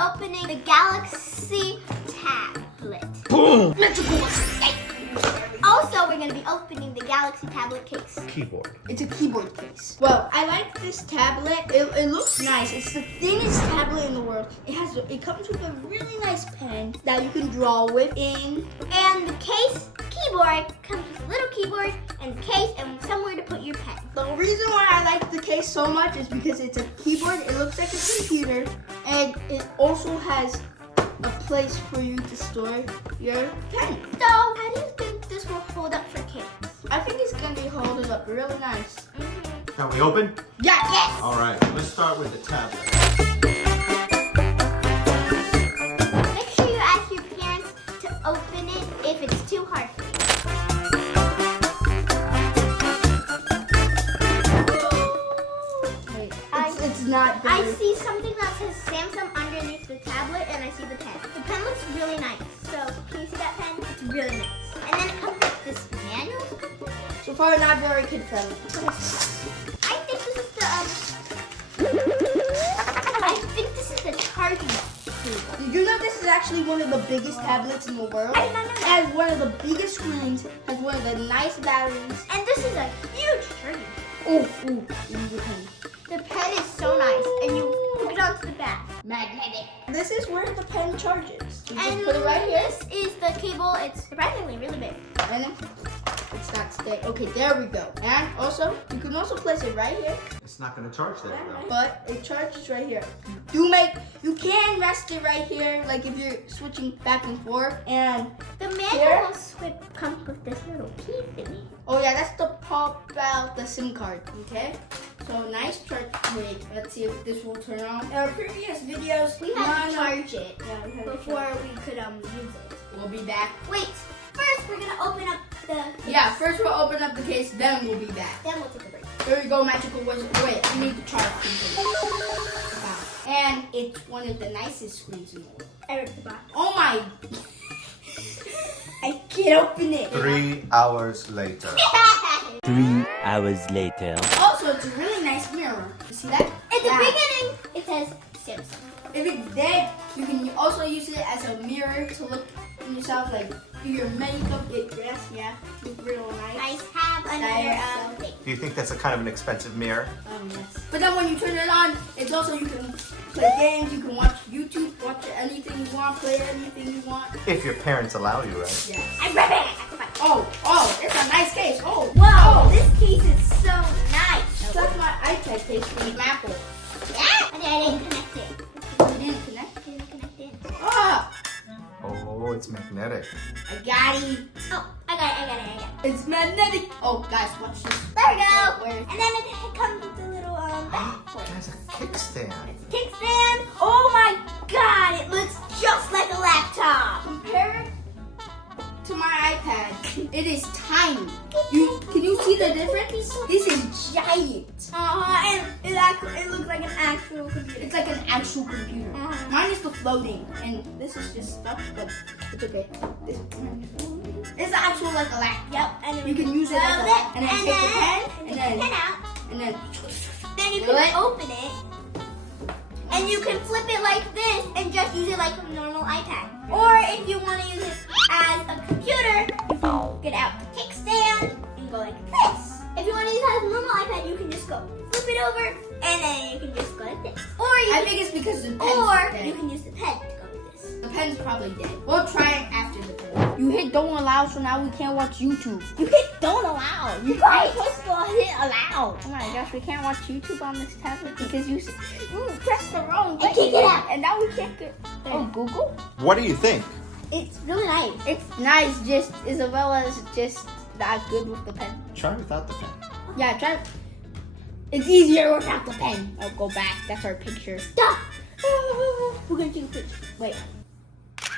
opening the Galaxy tablet. Boom! Also, we're going to be opening the Galaxy tablet case. Keyboard. It's a keyboard case. Well, I like this tablet. It looks nice. It's the thinnest tablet in the world. It comes with a really nice pen that you can draw with. And the case keyboard comes with a little keyboard and case and somewhere to put your pen. The reason why I like the case so much is because it's a keyboard. It looks like a computer, and it also has a place for you to store your pen. So, how do you think this will hold up for kids? I think it's gonna be holding up really nice. Can we open? Yeah. Yes! All right, let's start with the tablet. Make sure you ask your parents to open it if it's too hard for you. Wait, it's not very... I see something that says Samsung underneath the tablet and I see the pen. The pen looks really nice. So, can you see that pen? It's really nice. And then it comes with this manual. So far, not very kid-friendly. I think this is the charging cable. Did you know this is actually one of the biggest tablets in the world? I did not know It that. has one of the biggest screens, has one of the nice batteries. And this is a huge charging. Oh, the pen. The pen is so nice, and you hook it onto the back. Magnetic. This is where the pen charges. You And just put it right here. this is the cable. It's surprisingly really big. And then it's not stay. Okay, there we go. And also, you can also place it right here, It's not going to charge there, though. but it charges right here. You can rest it right here, like if you're switching back and forth. And The Here? manual comes with this little key thingy. oh yeah, that's to pop out the SIM card. Okay. So nice charge. Wait, let's see if this will turn on. In our previous videos, We had to Nana- charge it Yeah, we had to before charge we could use it. it. We'll be back. Wait, first we're gonna open up the. Yeah, first we'll open up the case, then we'll be back. Then we'll take a break. Here we go, magical wizard. Wait, I need to charge something. Wow. And it's one of the nicest screens in the world. I ripped the box. Oh my! I can't open it. 3 hours later. 3 hours later. Also, it's a really nice mirror. You see that? At the Yeah. beginning, it says Samsung. If it's dead, you can also use it as a mirror to look at yourself, like do your makeup, get dressed. Yeah, look real nice. I have another Nice. thing. Do you think that's a kind of an expensive mirror? Yes. But then when you turn it on, it's also you can play games, you can watch YouTube, watch anything you want, play anything you want. If your parents allow you, right? Yes. I rip it. Oh, it's a nice case. Oh, Whoa, this case is so nice. That's my iPad case from Apple. Yeah, I didn't connect it. You didn't connect? Didn't connect it. Ah, Oh, it's magnetic. I got it. Oh, I got it. It's magnetic. Oh, guys, watch this. There we go. Where? And then it comes with a little back It for it. has a kickstand. Kickstand. Oh my God, it looks just like a laptop. Compare it to my iPad. It is tiny. Can you see the difference? This is giant. And it looks like an actual computer. It's like an actual computer. Uh-huh. Mine is the floating, and this is just stuff, but it's okay. This it's actual like a laptop. Yep, and You can use it like a Hold laptop, and then take the pen, and and take the then pen out. and then Then you Do can it. open it, and you can flip it like this and just use it like a normal iPad. Or if you want to use it as a computer, you can get out the kickstand and go like this. If you want to use it as a normal iPad, you can just go flip it over, and then you can just go like this. Or you I can, think it's because the pen's or dead. you can use the pen to go like this. The pen's probably dead. We'll try it after the pen. You hit don't allow, so now we can't watch YouTube. You hit don't allow. You Right. supposed to hit allow. Oh my gosh, we can't watch YouTube on this tablet because you pressed the wrong And button. kick it out. And now we can't get. Oh, Google? What do you think? It's really nice. It's nice, just as well as just not good with the pen. Try without the pen. Yeah, try. It's easier without the pen. Oh, go back. That's our picture. Stop. We're gonna take a picture. Wait.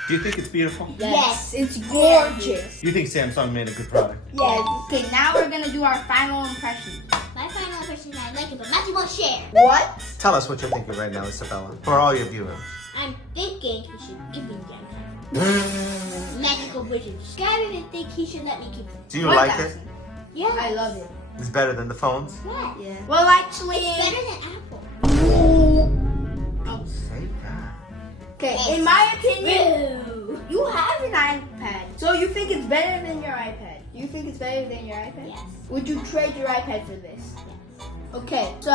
Do you think it's beautiful? Yes, it's gorgeous. Do you think Samsung made a good product? Yes. Okay, now we're gonna do our final impression. My final impression is I like it, but Matthew won't share. What? Tell us what you're thinking right now, Isabella, for all your viewers. I'm thinking he should give me them. Magical visions. I even think he should let me keep them. Do you like it? 1,000. Yeah. I love it. It's better than the phones? Yeah. Yeah. Well, actually, It's better than Apple. Oh, Say that. Okay, in my opinion, Boo. you have an iPad. So you think it's better than your iPad? You think it's better than your iPad? Yes. Would you trade your iPad for this? Yes. Okay, so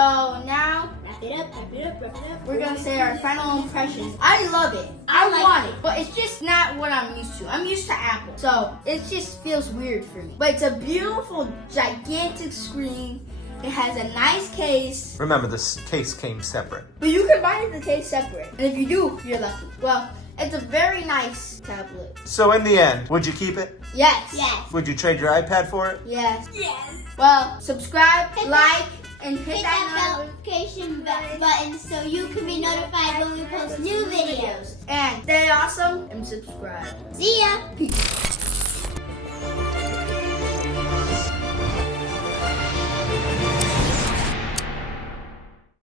now Wrap it up, wrap it up, wrap it up. we're gonna say our final impressions. I love it. I I like want it. it, but it's just not what I'm used to. I'm used to Apple, so it just feels weird for me. But it's a beautiful, gigantic screen. It has a nice case, Remember, this case came separate. but you can buy the case separate. And if you do, you're lucky. Well, it's a very nice tablet. So in the end, would you keep it? Yes. Yes. Would you trade your iPad for it? Yes. Yes. Well, subscribe, Hit like, and hit Hit that that notification button so you can be notified when we post new videos. And stay awesome and subscribe. See ya. Peace.